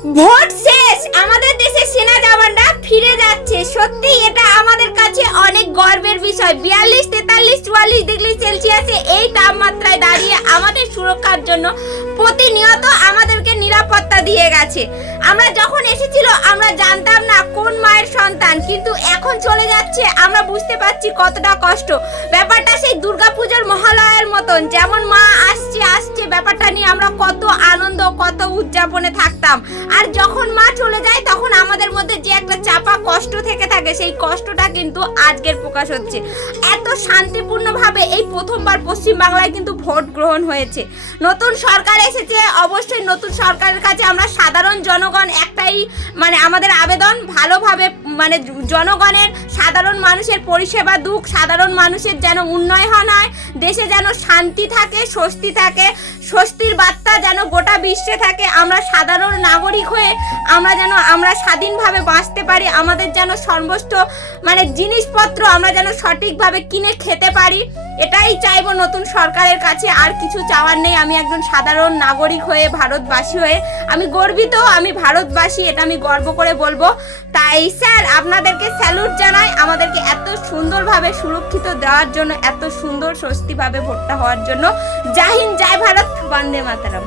Vote শেষ, আমাদের দেশে সেনা জওয়ানরা ফিরে যাচ্ছে। সত্যি এটা আমাদের কাছে অনেক গর্বের বিষয়। 42, 43, 44 ডিগ্রি সেলসিয়াসে এই তাপমাত্রায় দাঁড়িয়ে আমাদের সুরক্ষার জন্য প্রতিনিয়ত আমাদেরকে নিরাপত্তা দিয়ে গেছে। আমরা যখন এসেছিল আমরা জানতাম না কোন মায়ের সন্তান, কিন্তু এখন চলে যাচ্ছে আমরা বুঝতে পারছি কতটা কষ্ট। ব্যাপারটা সেই দুর্গাপূজার মহালয়ার মতন, যেমন মা আসছে আসছে ব্যাপারটা নিয়ে আমরা কত আনন্দ কত উদযাপনে থাকতাম। আর যখন মা চলে যায় তখন আমাদের মধ্যে যে একটা চাপা কষ্ট থেকে থাকে, সেই কষ্টটা কিন্তু আজকের প্রকাশ হচ্ছে। এত শান্তিপূর্ণভাবে এই প্রথমবার পশ্চিমবাংলায় কিন্তু ভোট গ্রহণ হয়েছে। নতুন সরকার এসেছে, অবশ্যই নতুন সরকারের কাছে আমরা সাধারণ জনগণ একটাই আমাদের আবেদন, ভালোভাবে জনগণের সাধারণ মানুষের পরিষেবা দুক, সাধারণ মানুষের যেন উন্নয়ন হয়, দেশে যেন শান্তি থাকে, স্বস্তি থাকে, স্বস্তির বার্তা যেন গোটা বিশ্বে থাকে। আমরা সাধারণ নাগরিক হয়ে আমরা স্বাধীনভাবে বাঁচতে পারি, আমাদের যেন সমস্ত জিনিসপত্র আমরা যেন সঠিকভাবে কিনে খেতে পারি। এটাই চাইবো নতুন সরকারের কাছে, আর কিছু চাওয়ার নেই। আমি একজন সাধারণ নাগরিক হয়ে, ভারতবাসী হয়ে আমি গর্বিত, আমি ভারতবাসী, এটা আমি গর্ব করে বলবো। তাই স্যার আপনাদেরকে স্যালুট জানাই, আমাদেরকে এত সুন্দরভাবে সুরক্ষিত দেওয়ার জন্য, এত সুন্দর স্বস্তিভাবে ভোটটা হওয়ার জন্য। জয় হিন্দ, জয় ভারত, বন্দে মাতরম।